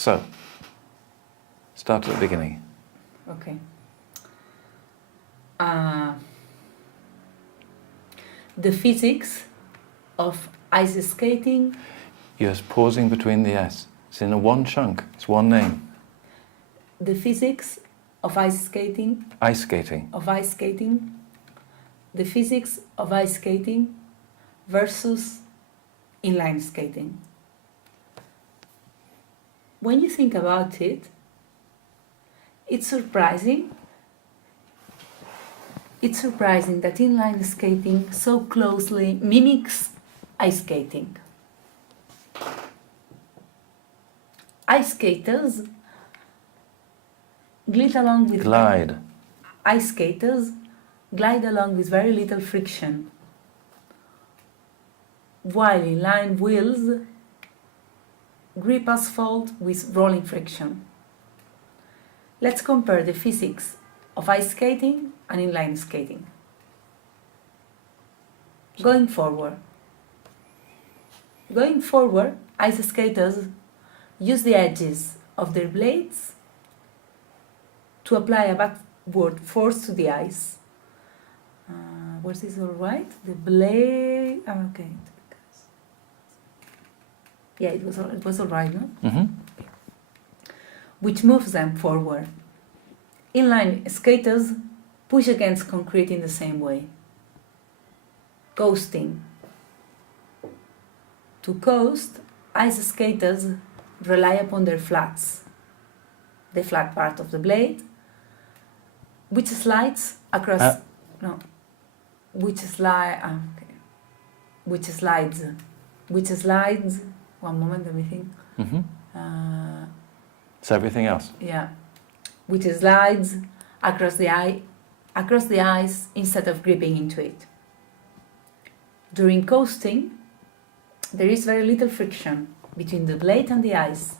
So, start at the beginning. Okay. The physics of ice skating. You're pausing between the S. It's in a one chunk. It's one name. The physics of ice skating. Ice skating. Of ice skating. The physics of ice skating versus inline skating. When you think about it, it's surprising that inline skating so closely mimics ice skating. Ice skaters glide along with ice skaters glide along with very little friction, while inline wheels grip asphalt with rolling friction. Let's compare the physics of ice skating and inline skating. Going forward, ice skaters use the edges of their blades to apply a backward force to the ice. Was this all right? The blade. Okay. Yeah, it was all right, no? Mm-hmm. Which moves them forward. Inline skaters push against concrete in the same way. Coasting. To coast, ice skaters rely upon their flats, the flat part of the blade, which slides across. Which slides. One moment, let me think. Mm-hmm. It's everything else. Yeah, which slides across the ice instead of gripping into it. During coasting, there is very little friction between the blade and the ice.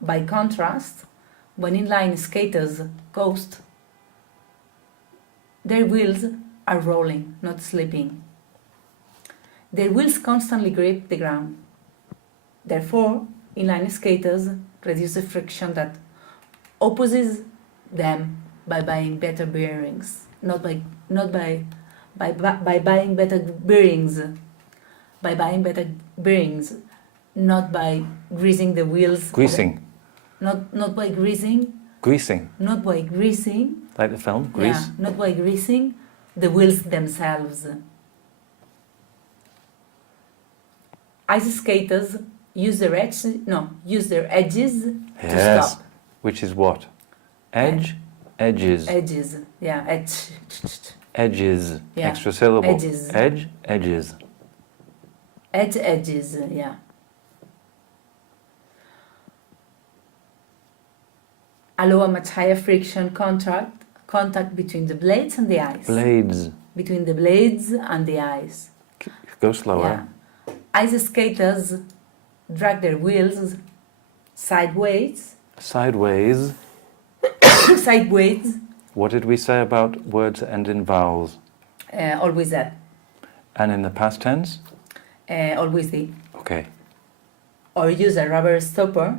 By contrast, when inline skaters coast, their wheels are rolling, not slipping. Their wheels constantly grip the ground. Therefore, inline skaters reduce the friction that opposes them by buying better bearings, not by buying better bearings, not by greasing the wheels. Greasing. Not by greasing. Greasing. Not by greasing. Like the film, Grease? Yeah, not by greasing the wheels themselves. Ice skaters use their edges to stop. Which is what? Edge? Edges. Edges, yeah, edge. Edges. Yeah. Extra syllable. Edges. Edge, edges. Edges, yeah. Allow a much higher friction contact between the blades and the ice. Blades. Between the blades and the ice. Go slower. Yeah. Ice skaters drag their wheels sideways. Sideways. Sideways. What did we say about words that end in vowels? Always that. And in the past tense? Always the. Okay. Or use a rubber stopper.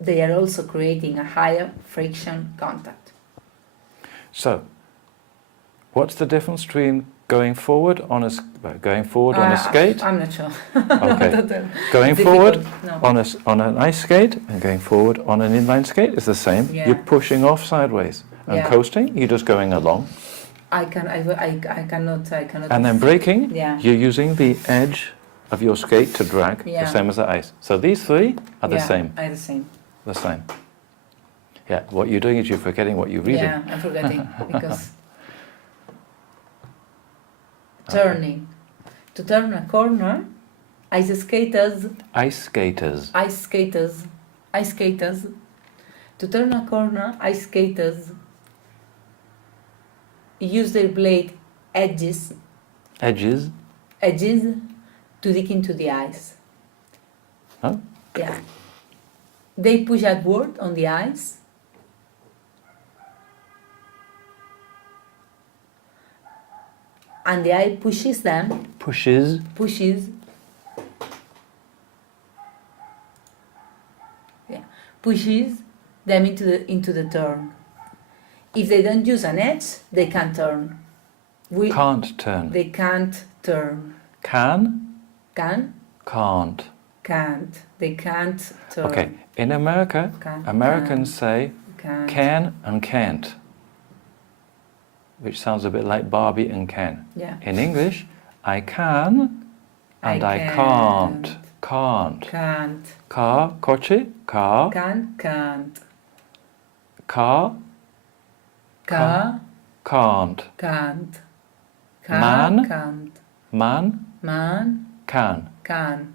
They are also creating a higher friction contact. So, what's the difference between going forward on a skate? I'm not sure. Okay. Going forward no. on an ice skate and going forward on an inline skate is the same. Yeah. You're pushing off sideways. And Yeah. coasting, you're just going along. I cannot. And then braking, Yeah. you're using the edge of your skate to drag, Yeah. the same as the ice. So these three are the same. Are the same. The same. Yeah, what you're doing is you're forgetting what you're reading. Yeah, I'm forgetting because turning. To turn a corner, ice skaters. To turn a corner, ice skaters use their blade edges to dig into the ice. Huh? Yeah. They push outward on the ice. And the ice pushes them. Pushes. pushes them into the turn. If they don't use an edge, they can't turn. Can't turn. They can't turn. Can? Can? Can't. Can't. They can't turn. Okay, in America, Americans say can and can't, which sounds a bit like Barbie and Ken. Yeah. In English, I can and I can't. Can't. Can't. Car, coche, car. Can't. Car, Car. can't. Can't. Man. Can't. Man, Man. can. Can.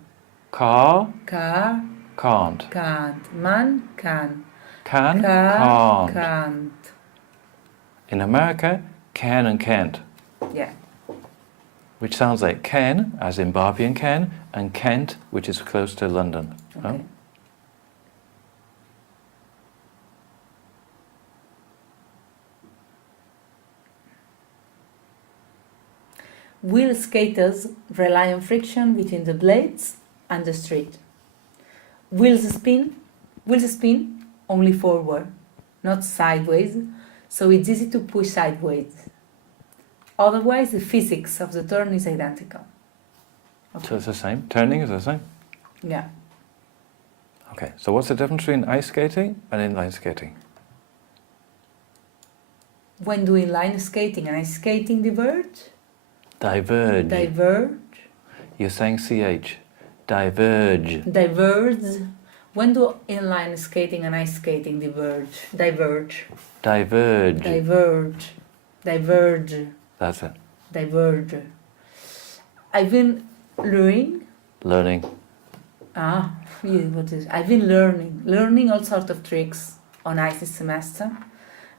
Car, Car. can't. Can't. Man. Can. Can, Car. can't. Can't. In America, can and can't, Yeah. which sounds like Ken, as in Barbie and Ken, and Kent, which is close to London. Okay. No? Wheel skaters rely on friction between the blades and the street. Wheels spin only forward, not sideways, so it's easy to push sideways. Otherwise, the physics of the turn is identical. So it's the same. Turning is the same. Yeah. Okay, so what's the difference between ice skating and inline skating? When doing line skating and ice skating diverge. Diverge. You're saying CH. Diverge. Diverge. When do inline skating and ice skating diverge? Diverge. That's it. Diverge. I've been learning. I've been learning all sorts of tricks on ice this semester,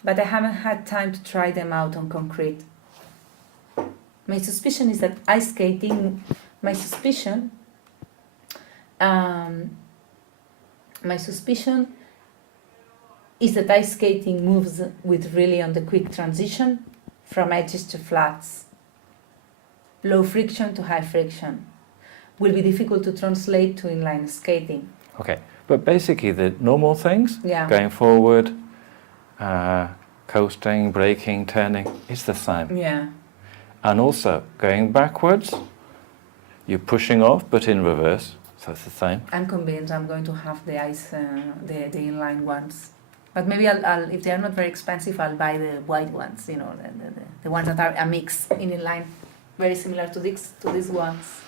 but I haven't had time to try them out on concrete. My suspicion is that ice skating. My suspicion is that ice skating moves with really on the quick transition from edges to flats. Low friction to high friction. Will be difficult to translate to inline skating. Okay, but basically the normal things, Yeah. going forward, coasting, braking, turning, it's the same. Yeah. And also going backwards, you're pushing off, but in reverse, so it's the same. I'm convinced I'm going to have the ice, the inline ones. But maybe I'll if they are not very expensive, I'll buy the white ones. You know, the ones that are a mix in inline, very similar to these ones.